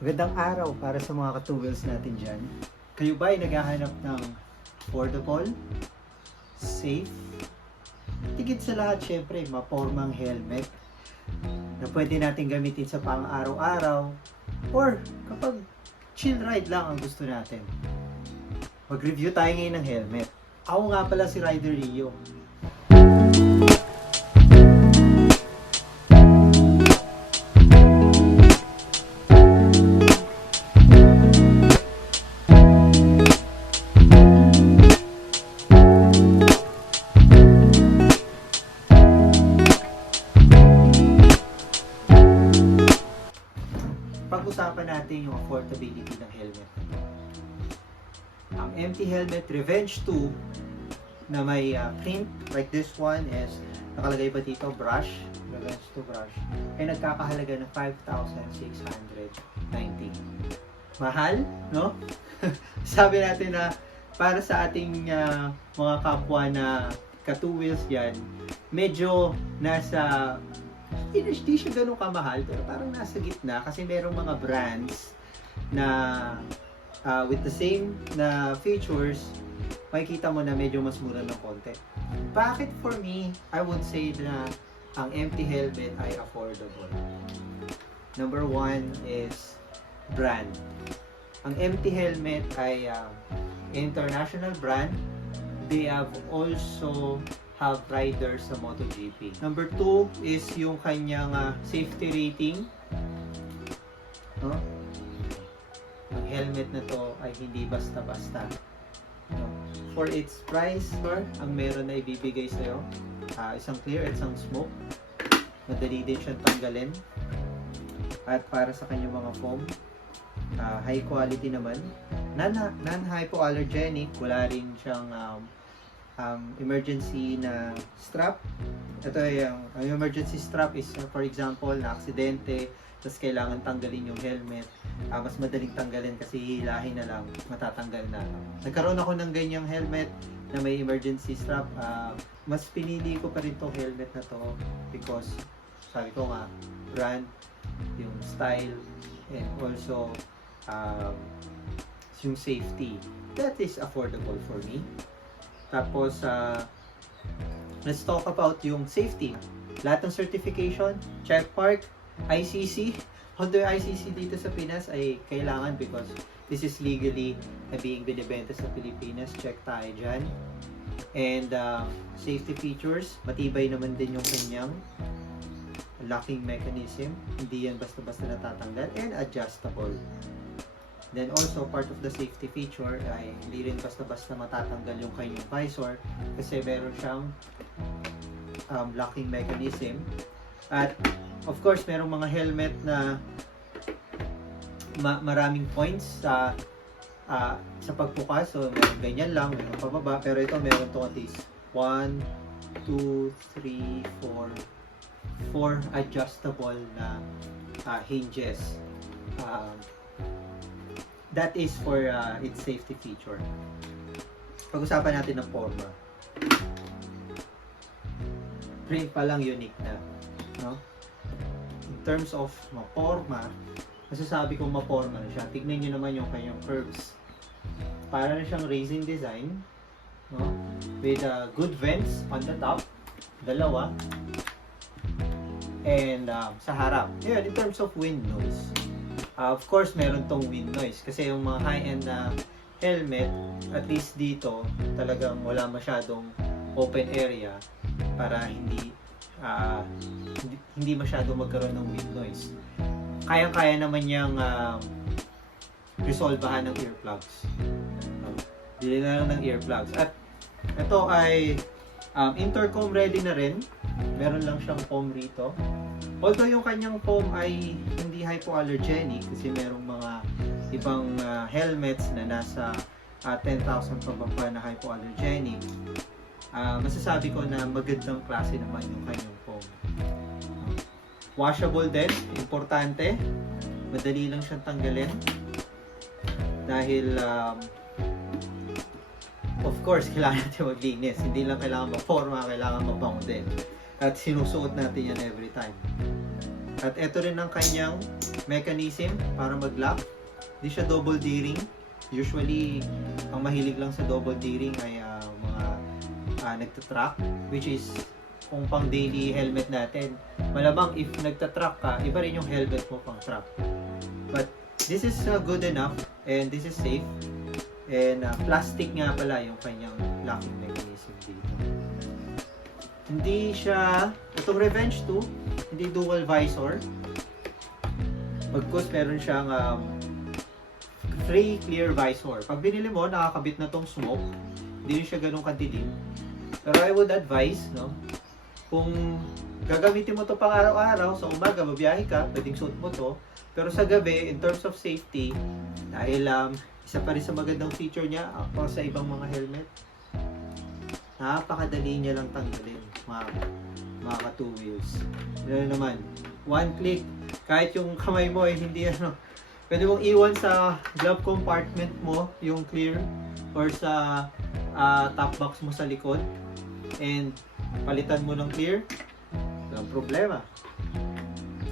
Magandang araw para sa mga ka-2 wheels natin dyan. Kayo ba ay naghahanap ng affordable, safe, tigit sa lahat syempre, mapormang helmet na pwede natin gamitin sa pang-araw-araw or kapag chill ride lang ang gusto natin? Mag-review tayo ngayon ng helmet. Ako nga pala si Rider Rio. Pag-usapan natin yung affordability ng helmet. Ang MT Helmet Revenge 2 na may print like this one is nakalagay pa dito brush, Revenge 2 brush, ay nagkakahalaga ng 5,690. Mahal, no? Sabi natin na para sa ating mga kapwa na ka-2 wheels yan, medyo nasa hindi siya ganun kamahal, pero parang nasa gitna kasi merong mga brands na with the same na features, makikita mo na medyo mas mura ng konti. Bakit for me, I would say na ang MT helmet ay affordable? Number one is brand. Ang MT helmet ay international brand. They have also have riders sa MotoGP. Number 2 is yung kanyang safety rating. No? Ang helmet na to ay hindi basta-basta. No? For its price, ang meron na ibibigay sa'yo, isang clear at isang smoke. Madali din siyang tanggalin. At para sa kanyang mga foam, high quality naman. Non-hypoallergenic, wala rin siyang emergency na strap. Ito ay ang emergency strap is for example na aksidente tapos kailangan tanggalin yung helmet, mas madaling tanggalin kasi hihilahin na lang, matatanggal na. Nagkaroon ako ng ganyang helmet na may emergency strap. Mas pinili ko pa rin tong helmet na to because sabi ko nga brand, yung style, and also yung safety, that is affordable for me. Tapos, let's talk about yung safety. Lahat ng certification, check mark, ICC. Although ICC dito sa Pinas ay kailangan because this is legally being binibenta sa Pilipinas. Check tayo dyan. And safety features, matibay naman din yung kanyang locking mechanism. Hindi yan basta-basta natatanggal. And adjustable. Then also, part of the safety feature ay hindi rin basta-basta matatanggal yung kanyang visor kasi meron siyang locking mechanism. At of course, merong mga helmet na maraming points sa pagbukas. So, meron ganyan lang, meron pababa. Pero ito, meron to at least 1, 2, 3, 4 adjustable na hinges. That is for its safety feature. Pag-usapan natin ng forma. Print pa lang unique na, no? In terms of maporma, masasabi kong maporma na siya. Tignan nyo naman yung kanyang curves. Para na siyang racing design, no? With good vents on the top, dalawa, and sa harap. Yeah, in terms of wind noise. Of course, meron tong wind noise kasi yung mga high-end na helmet, at least dito, talagang wala masyadong open area para hindi masyadong magkaroon ng wind noise. Kaya-kaya naman niyang resolvahan ng earplugs. Bili na lang ng earplugs. At ito ay intercom ready na rin. Meron lang siyang foam rito. Although yung kanyang foam ay hindi hypoallergenic kasi merong mga ibang helmets na nasa 10,000 pababa na hypoallergenic, masasabi ko na magandang klase naman yung kanyang foam. Washable din, importante. Madali lang siyang tanggalin dahil of course kailangan natin maglinis. Hindi lang kailangan maporma, kailangan mabango din. At sinusuot natin yan every time. At ito rin ang kanyang mechanism para mag-lock. Hindi siya double D-ring. Usually, ang mahilig lang sa double D-ring ay mga nagtatrack, which is kung pang daily helmet natin. Malamang if nagtatrack ka, iba rin yung helmet mo pang track. But this is good enough and this is safe. And plastic nga pala yung kanyang locking mechanism dito. Hindi siya, itong Revenge 2, hindi dual visor. Bagkus meron siyang free clear visor. Pag binili mo, nakakabit na tong smoke. Hindi rin siya ganun kadilim. Pero I would advise, no, kung gagamitin mo to pang araw-araw, sa umaga, mabiyahe ka, pwedeng suot mo to. Pero sa gabi, in terms of safety, dahil isa pa rin sa magandang feature niya, para sa ibang mga helmet, napakadali niya lang tanggalin, mga ka-two wheels. Ano naman, one click, kahit yung kamay mo ay hindi pwede mong iwan sa glove compartment mo, yung clear, or sa top box mo sa likod, and palitan mo ng clear, walang problema.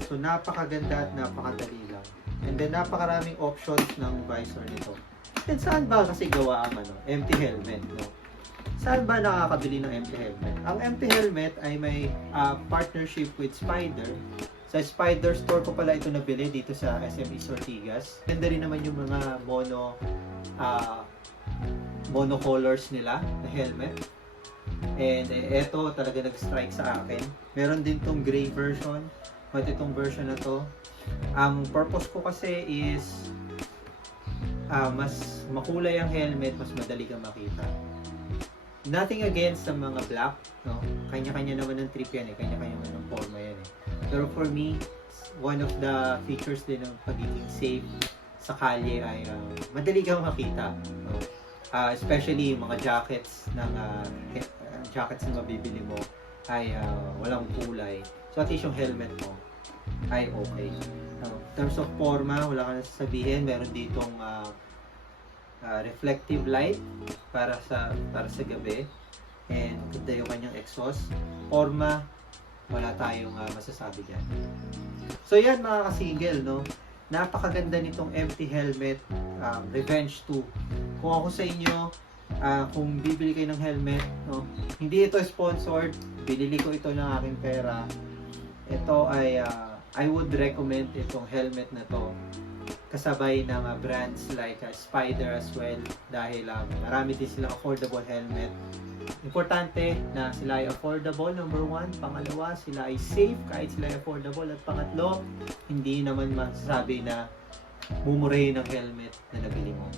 So napakaganda at napakadali lang. And then napakaraming options ng visor nito. And saan ba kasi gawa ang empty helmet, no? Saan ba nakakabili ng empty helmet? Ang empty helmet ay may partnership with Spider. Sa Spider store ko pala ito nabili dito sa SM East Ortigas. Ganda rin naman yung mga mono colors nila na helmet. And eto talaga nag-strike sa akin. Meron din tong gray version. But itong version na to, ang purpose ko kasi is mas makulay ang helmet, mas madali kang makita. Nothing against sa mga black, no? Kanya-kanya naman ng trip yan kanya-kanya naman ng forma yan Pero for me, one of the features din ng pagiging safe sa kalye ay madali kang makita, no? Especially mga jackets na mabibili mo ay walang kulay. So at least yung helmet mo ay okay. In terms of forma, wala ka na sasabihin. Meron ditong reflective light para sa gabi, and ganda yung kanyang exhaust. Forma, wala tayong masasabi dyan. So yan mga ka-single, no? Napakaganda nitong empty helmet Revenge 2. Kung ako sa inyo, kung bibili kayo ng helmet, no, hindi ito sponsored, binili ko ito ng aking pera. Ito ay I would recommend itong helmet na to kasabay ng brands like Spider as well, dahil marami din silang affordable helmet. Importante na sila ay affordable, number one. Pangalawa, sila ay safe kahit sila ay affordable. At pangatlo, hindi naman masasabi na mumurahin ng helmet na nabili mo.